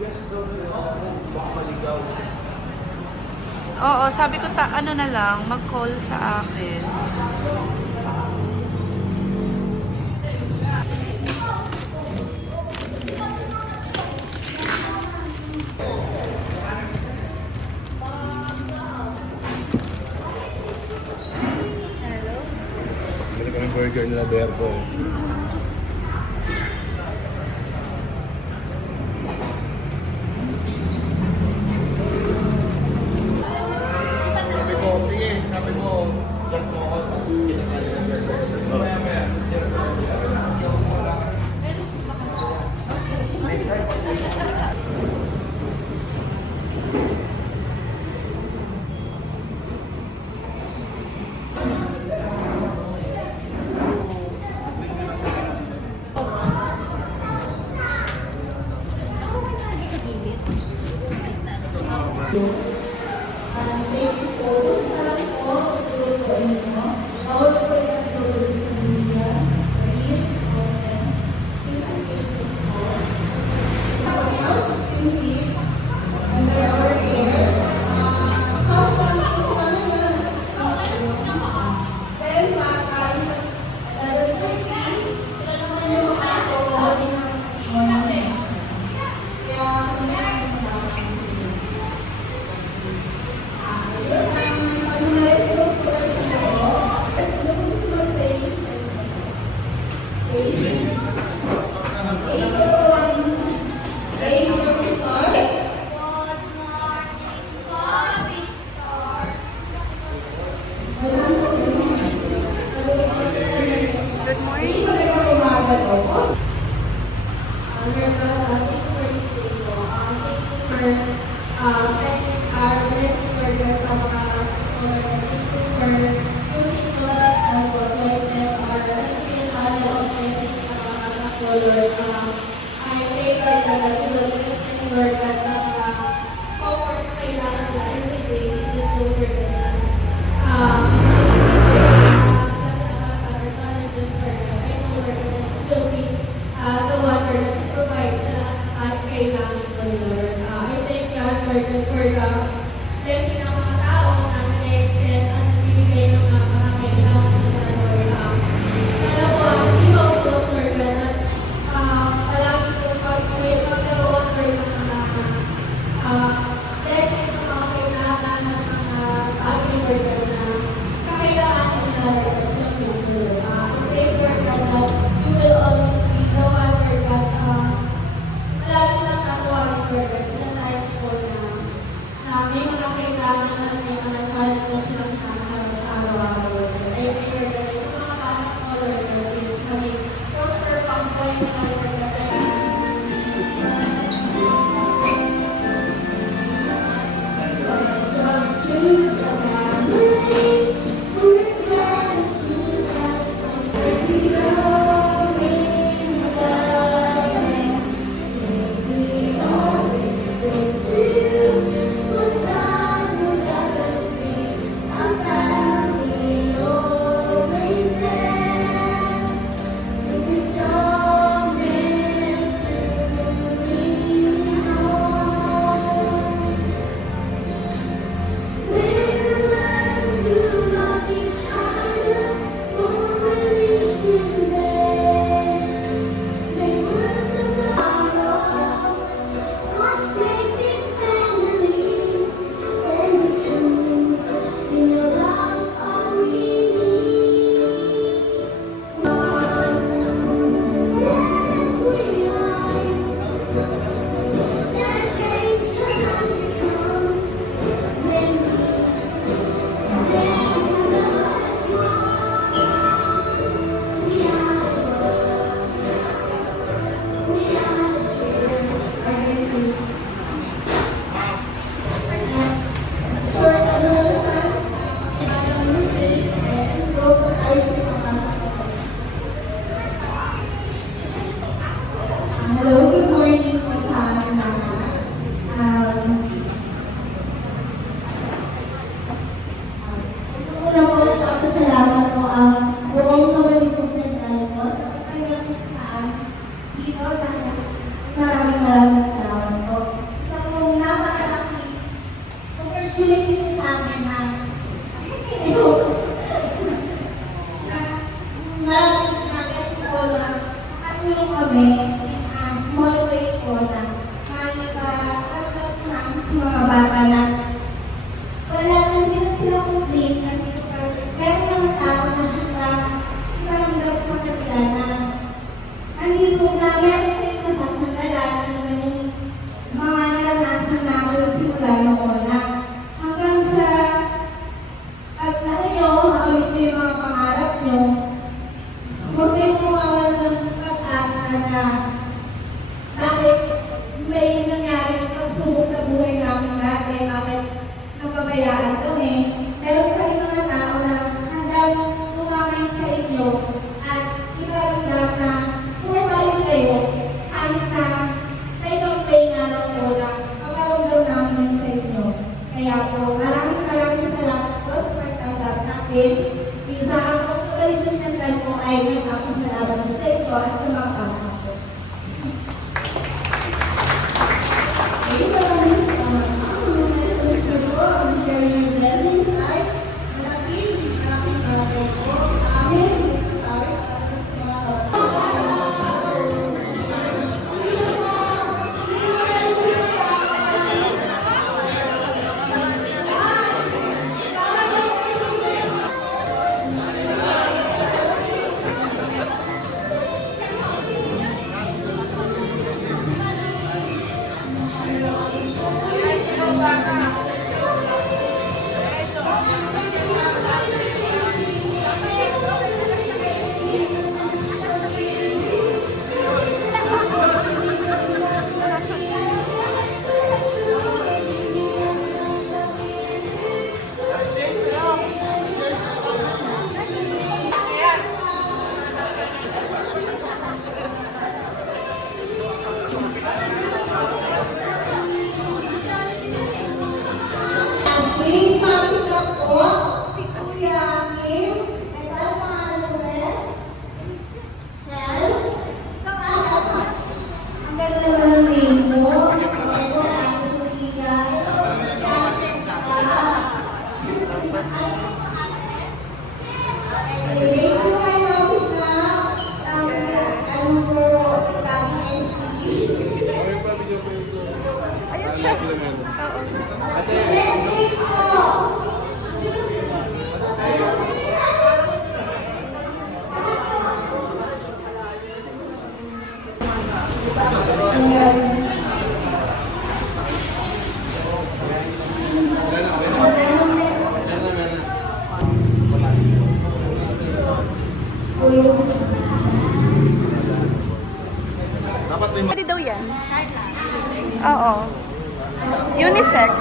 Yes, daw baka maligaw. Oo, sabi ko ano na lang, mag-call sa akin. Bili kami burger nila Berto. Sabi ko, sige, sabi ko, dyan po ako, tapos kinakali ng burger. Maya. Good morning. Sending our blessing workers sa mga for using those example to extend our religion of blessing sa mga Lord. I pray for that you will bless them workers sa mga comfort na kailangan nila everyday just to work with them. Challenges for them. I know Lord that you will be the one for that to provide sa at kailangan ko ni Lord. I thank God for the blessing ng mga tao na na-extend at nagbibigay ng mga kailangan nila Lord. Sana po hindi maubos Lord at palagi po pagkaroon Lord ng mga blessing sa mga kailangan ng mga ating Lord na kakailangan nila Lord sa future. I pray for God that you will always be the one Lord God palagi lang tatawagin Lord God in the times po na may mga kailangan at may mga challenge po silang nakaharap sa araw-araw Lord God. I pray Lord God that yung mga bata mo Lord God is maging prosper pang boy na Lord God. Each other, for release kami in small way po na maipatanggap namin sa mga bata na wala nang din silang complaint na meron mga tao na handa iparamdam sa kanila na andito na meron kayong nasasandalan ng mga naranasan namin simula noon na hanggang sa pag nyo, makamit nyo yung mga pangarap nyo, huwag kayong mawawala ng pag-asa na bakit may nangyaring pagsubok sa buhay namin dati, bakit napabayaan kami. Meron kayong mga tao na handang tumamay sa inyo at iparamdam na pumabalik kayo kahit na sa ibang pahinga ng lola, paparamdam namin sa inyo. Kaya po, maraming salamat po sa pagtanggap sa akin. Isa ang Pagkakalisyon Central po ay nagpapasalamat po sa ito at sa mga pangako po. Okay, maraming salamat. Ang message ko po, ang sharing your blessings ay malaking bagay po. Amen. Dito sa akin at sa mga Ayun siya. Oo. Dapat may Pwede daw yan. Oo. Unisex.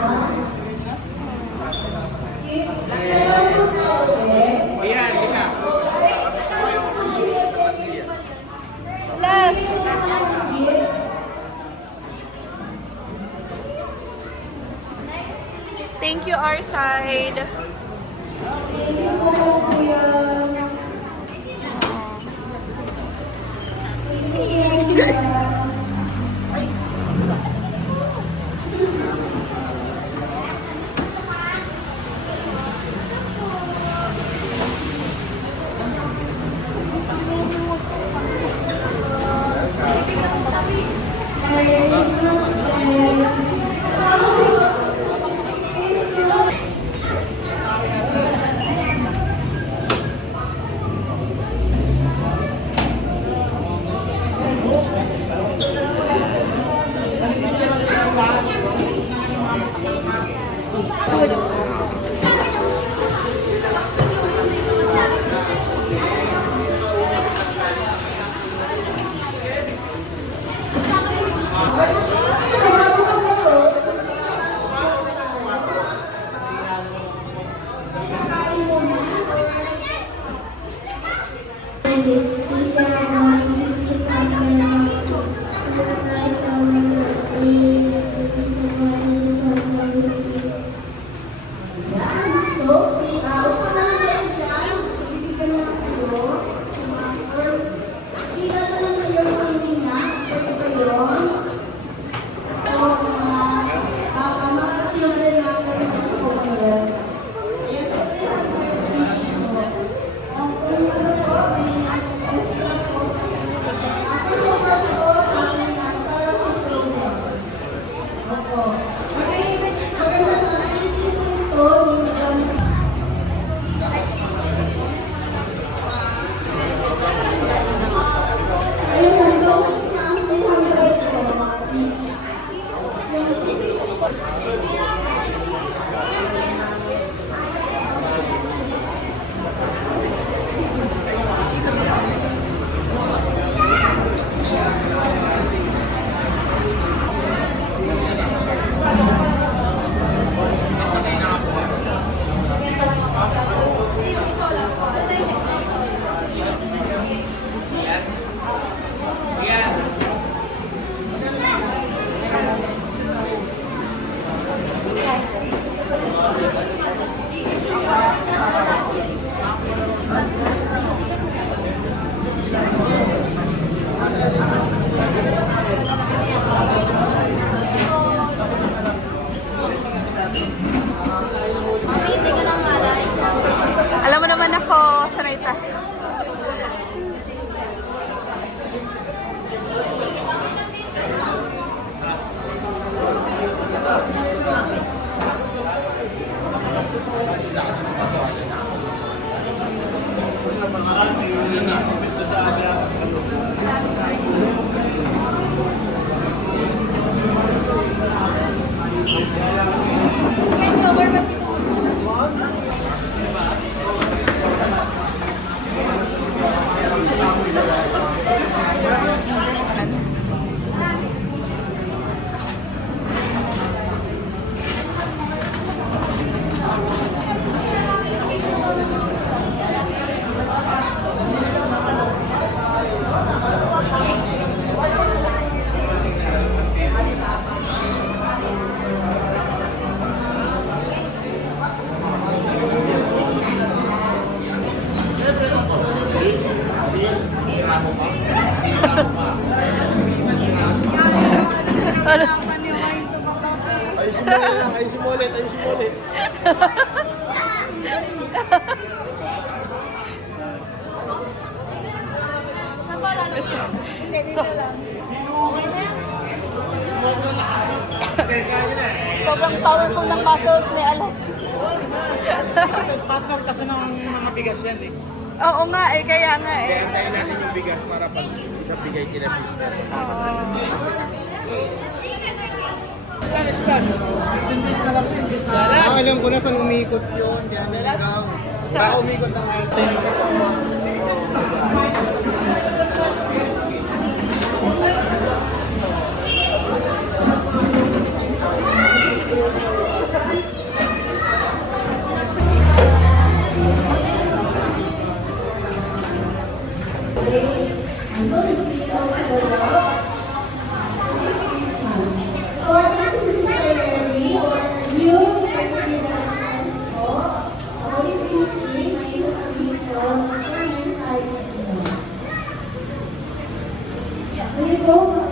Last. Thank you, our side. Ayusin mo ulit, ayusin mo ulit. So, sobrang powerful ng muscles ni Alas. Partner kasi ng mga bigas yan eh. Oo nga eh, kaya nga eh. Hintayin natin yung bigas para pag isang bigay kila sister. Oo. Alam ko na saan umikot yun. Kaya naligaw. Baka umikot ang item. Will you go?